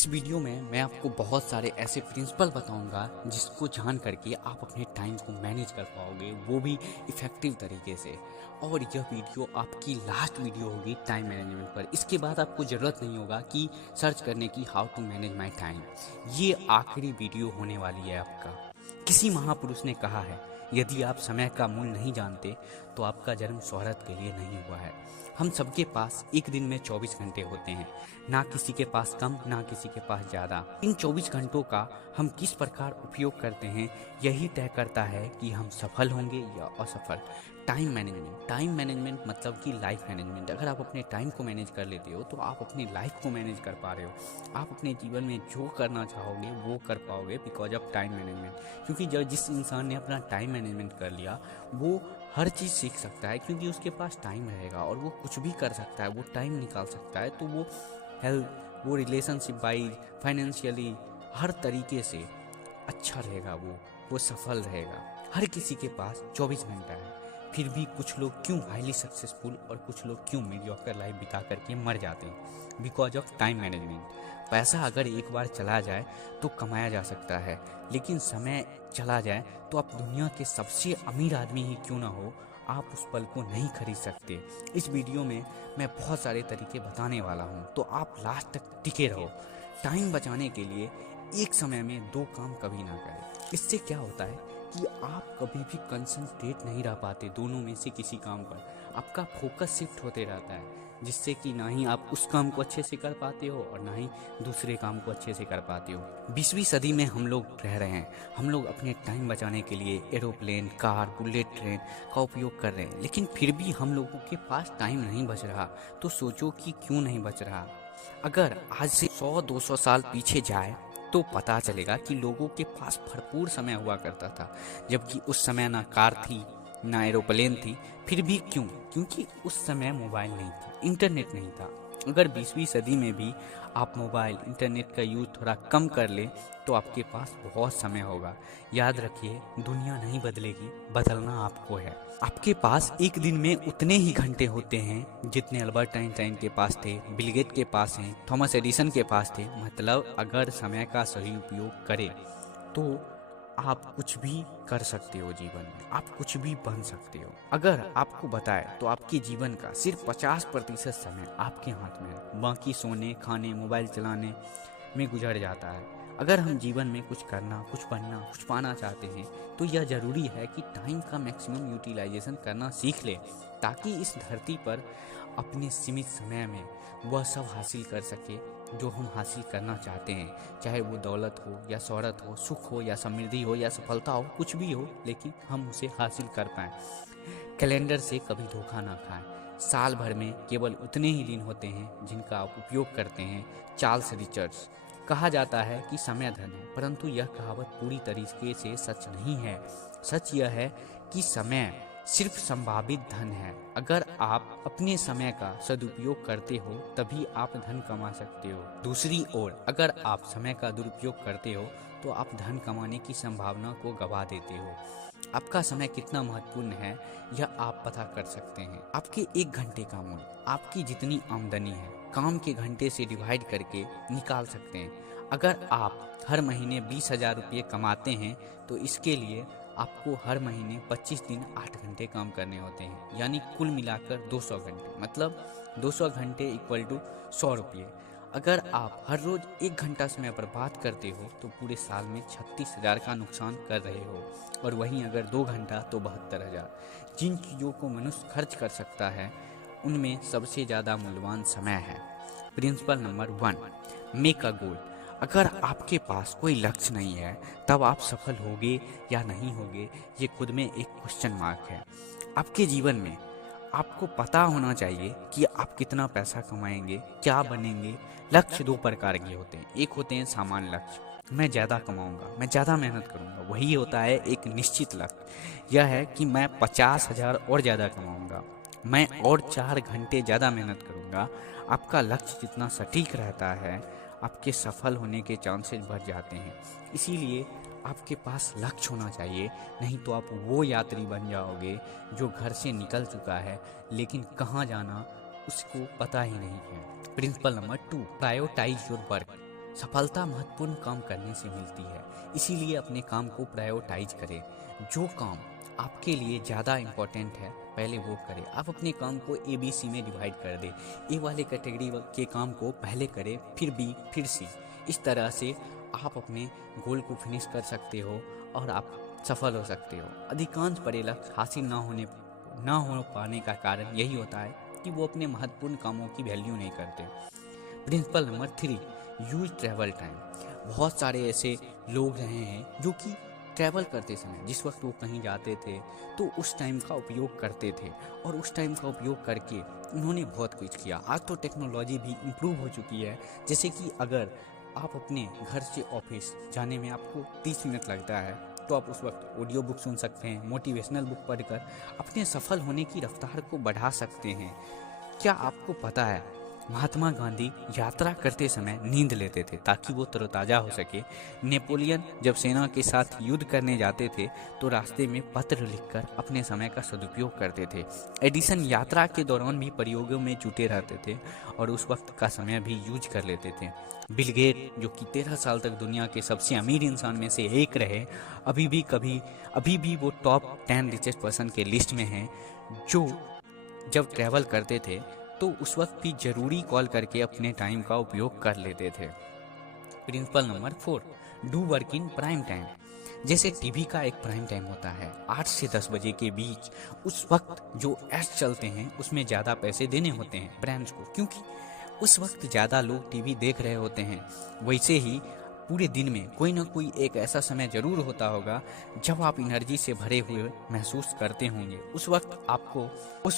इस वीडियो में मैं आपको बहुत सारे ऐसे प्रिंसिपल बताऊंगा जिसको जान करके आप अपने टाइम को मैनेज कर पाओगे, वो भी इफ़ेक्टिव तरीके से। और यह वीडियो आपकी लास्ट वीडियो होगी टाइम मैनेजमेंट पर। इसके बाद आपको ज़रूरत नहीं होगा कि सर्च करने की how to manage my time. ये आखिरी वीडियो होने वाली है आपका। किसी महापुरुष ने कहा है, यदि आप समय का मूल्य नहीं जानते तो आपका जन्म शोहरत के लिए नहीं हुआ है। हम सबके पास एक दिन में 24 घंटे होते हैं, ना किसी के पास कम ना किसी के पास ज़्यादा। इन 24 घंटों का हम किस प्रकार उपयोग करते हैं, यही तय करता है कि हम सफल होंगे या असफल। टाइम मैनेजमेंट मतलब कि लाइफ मैनेजमेंट। अगर आप अपने टाइम को मैनेज कर लेते हो तो आप अपनी लाइफ को मैनेज कर पा रहे हो। आप अपने जीवन में जो करना चाहोगे वो कर पाओगे बिकॉज ऑफ टाइम मैनेजमेंट। क्योंकि जब जिस इंसान ने अपना टाइम मैनेजमेंट कर लिया वो हर चीज़ सीख सकता है, क्योंकि उसके पास टाइम रहेगा और वो कुछ भी कर सकता है, वो टाइम निकाल सकता है। तो वो हेल्थ, वो रिलेशनशिप वाइज, फाइनेंशियली, हर तरीके से अच्छा रहेगा। वो सफल रहेगा। हर किसी के पास 24 घंटा है, फिर भी कुछ लोग क्यों हाईली सक्सेसफुल और कुछ लोग क्यों मीडियोकर लाइफ बिता करके मर जाते हैं, बिकॉज ऑफ टाइम मैनेजमेंट। पैसा अगर एक बार चला जाए तो कमाया जा सकता है, लेकिन समय चला जाए तो आप दुनिया के सबसे अमीर आदमी ही क्यों ना हो, आप उस पल को नहीं खरीद सकते। इस वीडियो में मैं बहुत सारे तरीके बताने वाला हूँ, तो आप लास्ट तक टिके रहो। टाइम बचाने के लिए एक समय में दो काम कभी ना करें। इससे क्या होता है कि आप कभी भी कंसंट्रेट नहीं रह पाते दोनों में से किसी काम पर। आपका फोकस शिफ्ट होते रहता है, जिससे कि ना ही आप उस काम को अच्छे से कर पाते हो और ना ही दूसरे काम को अच्छे से कर पाते हो। 20वीं सदी में हम लोग रह रहे हैं। हम लोग अपने टाइम बचाने के लिए एरोप्लेन, कार, बुलेट ट्रेन का उपयोग कर रहे हैं, लेकिन फिर भी हम लोगों के पास टाइम नहीं बच रहा। तो सोचो कि क्यों नहीं बच रहा। अगर आज से 100-200 साल पीछे जाए तो पता चलेगा कि लोगों के पास भरपूर समय हुआ करता था, जबकि उस समय ना कार थी ना एरोप्लेन थी। फिर भी क्यों? क्योंकि उस समय मोबाइल नहीं था, इंटरनेट नहीं था। अगर 20वीं सदी में भी आप मोबाइल, इंटरनेट का यूज़ थोड़ा कम कर ले तो आपके पास बहुत समय होगा। याद रखिए, दुनिया नहीं बदलेगी, बदलना आपको है। आपके पास एक दिन में उतने ही घंटे होते हैं जितने अल्बर्ट आइंस्टाइन के पास थे, बिल गेट के पास हैं, थॉमस एडिसन के पास थे। मतलब अगर समय का सही उपयोग करें तो आप कुछ भी कर सकते हो जीवन में, आप कुछ भी बन सकते हो। अगर आपको बताए तो आपके जीवन का सिर्फ 50% समय आपके हाथ में है, बाकी सोने, खाने, मोबाइल चलाने में गुजर जाता है। अगर हम जीवन में कुछ करना, कुछ बनना, कुछ पाना चाहते हैं तो यह ज़रूरी है कि टाइम का मैक्सिमम यूटिलाइजेशन करना सीख ले, ताकि इस धरती पर अपने सीमित समय में वह सब हासिल कर सके जो हम हासिल करना चाहते हैं। चाहे वो दौलत हो या शोहरत हो, सुख हो या समृद्धि हो या सफलता हो, कुछ भी हो, लेकिन हम उसे हासिल कर पाएँ। कैलेंडर से कभी धोखा ना खाएं। साल भर में केवल उतने ही दिन होते हैं जिनका आप उपयोग करते हैं। Charles Richards. कहा जाता है कि समय धन है, परंतु यह कहावत पूरी तरीके से सच नहीं है। सच यह है कि समय सिर्फ संभावित धन है। अगर आप अपने समय का सदुपयोग करते हो तभी आप धन कमा सकते हो। दूसरी ओर अगर आप समय का दुरुपयोग करते हो तो आप धन कमाने की संभावना को गवा देते हो। आपका समय कितना महत्वपूर्ण है यह आप पता कर सकते हैं। आपके एक घंटे का मूल्य आपकी जितनी आमदनी है काम के घंटे से डिवाइड करके निकाल सकते हैं। अगर आप हर महीने 20,000 रुपये कमाते हैं तो इसके लिए आपको हर महीने 25 दिन 8 घंटे काम करने होते हैं, यानी कुल मिलाकर 200 घंटे। मतलब 200 घंटे इक्वल टू 100 रुपये। अगर आप हर रोज 1 घंटा समय बर्बाद करते हो तो पूरे साल में 36,000 का नुकसान कर रहे हो, और वहीं अगर 2 घंटा तो 72,000। जिन चीज़ों को मनुष्य खर्च कर सकता है उनमें सबसे ज़्यादा मूल्यवान समय है। प्रिंसिपल नंबर 1, मेक अ गोल। अगर आपके पास कोई लक्ष्य नहीं है तब आप सफल होगे या नहीं होगे, ये खुद में एक क्वेश्चन मार्क है। आपके जीवन में आपको पता होना चाहिए कि आप कितना पैसा कमाएंगे, क्या बनेंगे। लक्ष्य दो प्रकार के होते हैं। एक होते हैं सामान्य लक्ष्य, मैं ज़्यादा कमाऊंगा, मैं ज़्यादा मेहनत करूंगा। वही होता है एक निश्चित लक्ष्य, यह है कि मैं 50,000 और ज़्यादा कमाऊंगा, मैं और 4 घंटे ज़्यादा मेहनत करूंगा। आपका लक्ष्य जितना सटीक रहता है आपके सफल होने के चांसेस बढ़ जाते हैं। इसीलिए आपके पास लक्ष्य होना चाहिए, नहीं तो आप वो यात्री बन जाओगे जो घर से निकल चुका है लेकिन कहाँ जाना उसको पता ही नहीं है। Principle number 2, prioritise your work. सफलता महत्वपूर्ण काम करने से मिलती है, इसीलिए अपने काम को प्रायोरिटाइज करें। जो काम आपके लिए ज़्यादा इम्पोर्टेंट है पहले वो करें। आप अपने काम को ABC में डिवाइड कर दें। ए वाले कैटेगरी के काम को पहले करें, फिर B, फिर C। इस तरह से आप अपने गोल को फिनिश कर सकते हो और आप सफल हो सकते हो। अधिकांश बड़े लक्ष्य हासिल ना हो पाने का कारण यही होता है कि वो अपने महत्वपूर्ण कामों की वैल्यू नहीं करते। Principle number 3, use travel time. बहुत सारे ऐसे लोग रहे हैं जो कि ट्रैवल करते समय जिस वक्त वो कहीं जाते थे तो उस टाइम का उपयोग करते थे, और उस टाइम का उपयोग करके उन्होंने बहुत कुछ किया। आज तो टेक्नोलॉजी भी इम्प्रूव हो चुकी है, जैसे कि अगर आप अपने घर से ऑफिस जाने में आपको 30 मिनट लगता है तो आप उस वक्त ऑडियो बुक सुन सकते हैं, मोटिवेशनल बुक पढ़कर अपने सफल होने की रफ्तार को बढ़ा सकते हैं। क्या आपको पता है महात्मा गांधी यात्रा करते समय नींद लेते थे ताकि वो तरोताज़ा हो सके। नेपोलियन जब सेना के साथ युद्ध करने जाते थे तो रास्ते में पत्र लिखकर अपने समय का सदुपयोग करते थे। एडिसन यात्रा के दौरान भी प्रयोगों में जुटे रहते थे और उस वक्त का समय भी यूज कर लेते थे। बिल गेट जो कि 13 साल तक दुनिया के सबसे अमीर इंसान में से एक रहे, अभी भी वो टॉप 10 रिचेस्ट पर्सन के लिस्ट में हैं, जो जब ट्रैवल करते थे तो उस वक्त भी जरूरी कॉल करके अपने टाइम का उपयोग कर लेते थे। Principle number 4, do work in prime time. जैसे टीवी का एक प्राइम टाइम होता है 8 से 10 बजे के बीच, उस वक्त जो एड्स चलते हैं उसमें ज़्यादा पैसे देने होते हैं ब्रांड्स को, क्योंकि उस वक्त ज़्यादा लोग टीवी देख रहे होते हैं। वैसे ही पूरे दिन में कोई ना कोई एक ऐसा समय जरूर होता होगा जब आप एनर्जी से भरे हुए महसूस करते होंगे। उस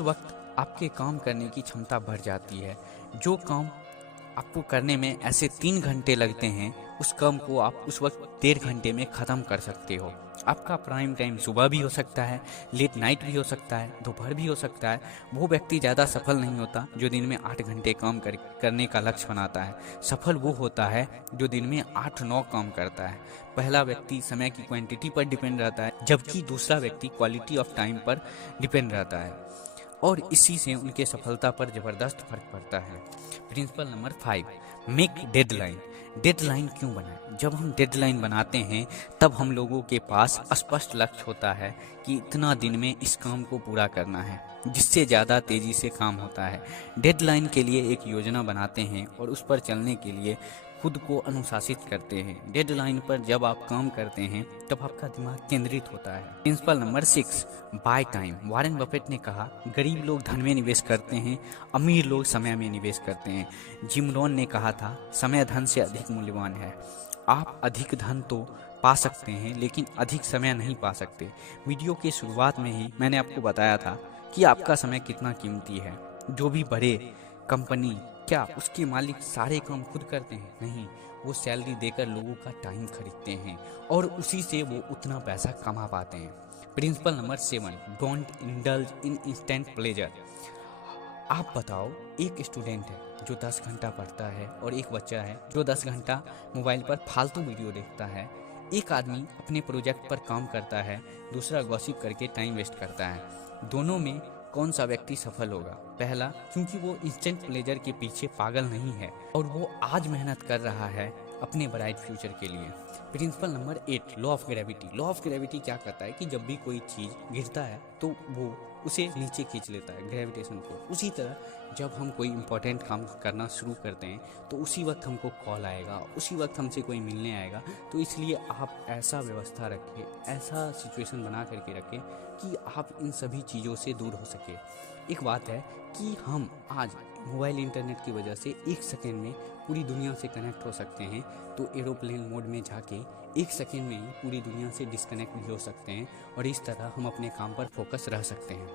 वक्त आपके काम करने की क्षमता बढ़ जाती है। जो काम आपको करने में ऐसे 3 घंटे लगते हैं, उस काम को आप उस वक्त 1.5 घंटे में ख़त्म कर सकते हो। आपका प्राइम टाइम सुबह भी हो सकता है, लेट नाइट भी हो सकता है, दोपहर भी हो सकता है। वो व्यक्ति ज़्यादा सफल नहीं होता जो दिन में 8 घंटे काम करने का लक्ष्य बनाता है। सफल वो होता है जो दिन में 8-9 काम करता है। पहला व्यक्ति समय की क्वांटिटी पर डिपेंड रहता है, जबकि दूसरा व्यक्ति क्वालिटी ऑफ टाइम पर डिपेंड रहता है, और इसी से उनके सफलता पर ज़बरदस्त फर्क पड़ता है। Principle number 5, make deadline. Deadline क्यों बनाएं? जब हम डेडलाइन बनाते हैं तब हम लोगों के पास स्पष्ट लक्ष्य होता है कि इतना दिन में इस काम को पूरा करना है, जिससे ज़्यादा तेज़ी से काम होता है। डेडलाइन के लिए एक योजना बनाते हैं और उस पर चलने के लिए खुद को अनुशासित करते हैं। डेडलाइन पर जब आप काम करते हैं तब आपका दिमाग केंद्रित होता है। Principle number 6, by time. Warren Buffett ने कहा, गरीब लोग धन में निवेश करते हैं, अमीर लोग समय में निवेश करते हैं। जिम रोहन ने कहा था, समय धन से अधिक मूल्यवान है। आप अधिक धन तो पा सकते हैं लेकिन अधिक समय नहीं पा सकते। वीडियो के शुरुआत में ही मैंने आपको बताया था कि आपका समय कितना कीमती है। जो भी बड़े कंपनी, क्या उसके मालिक सारे काम खुद करते हैं? नहीं, वो सैलरी देकर लोगों का टाइम खरीदते हैं और उसी से वो उतना पैसा कमा पाते हैं। Principle number 7, don't indulge in instant pleasure. आप बताओ, एक स्टूडेंट है जो 10 घंटा पढ़ता है और एक बच्चा है जो 10 घंटा मोबाइल पर फालतू वीडियो देखता है। एक आदमी अपने प्रोजेक्ट पर काम करता है, दूसरा गॉसिप करके टाइम वेस्ट करता है। दोनों में कौन सा व्यक्ति सफल होगा? पहला, क्योंकि वो इंस्टेंट प्लेजर के पीछे पागल नहीं है और वो आज मेहनत कर रहा है अपने ब्राइट फ्यूचर के लिए। Principle number 8, law of gravity. Law of gravity क्या कहता है कि जब भी कोई चीज़ गिरता है तो वो उसे नीचे खींच लेता है, ग्रेविटेशन को। उसी तरह जब हम कोई इंपॉर्टेंट काम करना शुरू करते हैं तो उसी वक्त हमको कॉल आएगा, उसी वक्त हमसे कोई मिलने आएगा। तो इसलिए आप ऐसा व्यवस्था रखें, ऐसा सिचुएशन बना करके रखें कि आप इन सभी चीज़ों से दूर हो सके। एक बात है कि हम आज मोबाइल इंटरनेट की वजह से 1 सेकेंड में पूरी दुनिया से कनेक्ट हो सकते हैं, तो एरोप्लेन मोड में जाके 1 सेकेंड में ही पूरी दुनिया से डिस्कनेक्ट भी हो सकते हैं और इस तरह हम अपने काम पर फोकस रह सकते हैं।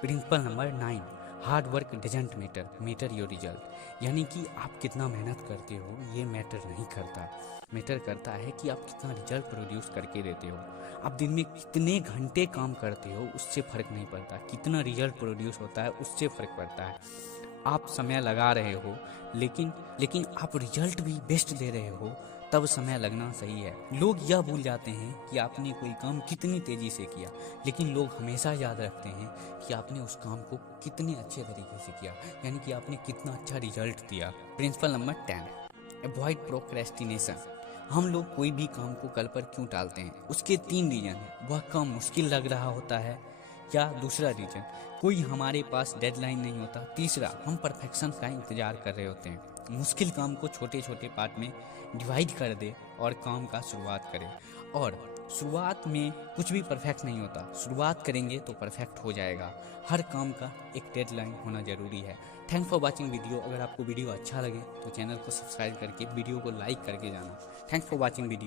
Principle number 9, hard work doesn't matter your result. यानी कि आप कितना मेहनत करते हो ये मैटर नहीं करता, मैटर करता है कि आप कितना रिजल्ट प्रोड्यूस करके देते हो। आप दिन में कितने घंटे काम करते हो उससे फ़र्क नहीं पड़ता, कितना रिजल्ट प्रोड्यूस होता है उससे फ़र्क पड़ता है। आप समय लगा रहे हो लेकिन आप रिजल्ट भी बेस्ट दे रहे हो, तब समय लगना सही है। लोग यह भूल जाते हैं कि आपने कोई काम कितनी तेज़ी से किया, लेकिन लोग हमेशा याद रखते हैं कि आपने उस काम को कितने अच्छे तरीके से किया, यानी कि आपने कितना अच्छा रिजल्ट दिया। Principle number 10, avoid procrastination. हम लोग कोई भी काम को कल पर क्यों टालते हैं, उसके 3 रीजन हैं। वह काम मुश्किल लग रहा होता है, या दूसरा रीजन कोई हमारे पास डेडलाइन नहीं होता, तीसरा हम परफेक्शन का इंतजार कर रहे होते हैं। मुश्किल काम को छोटे छोटे पार्ट में डिवाइड कर दे और काम का शुरुआत करें। और शुरुआत में कुछ भी परफेक्ट नहीं होता, शुरुआत करेंगे तो परफेक्ट हो जाएगा। हर काम का एक डेडलाइन होना जरूरी है। Thank for watching video. अगर आपको वीडियो अच्छा लगे तो चैनल को सब्सक्राइब करके वीडियो को लाइक करके जाना। Thanks for watching video.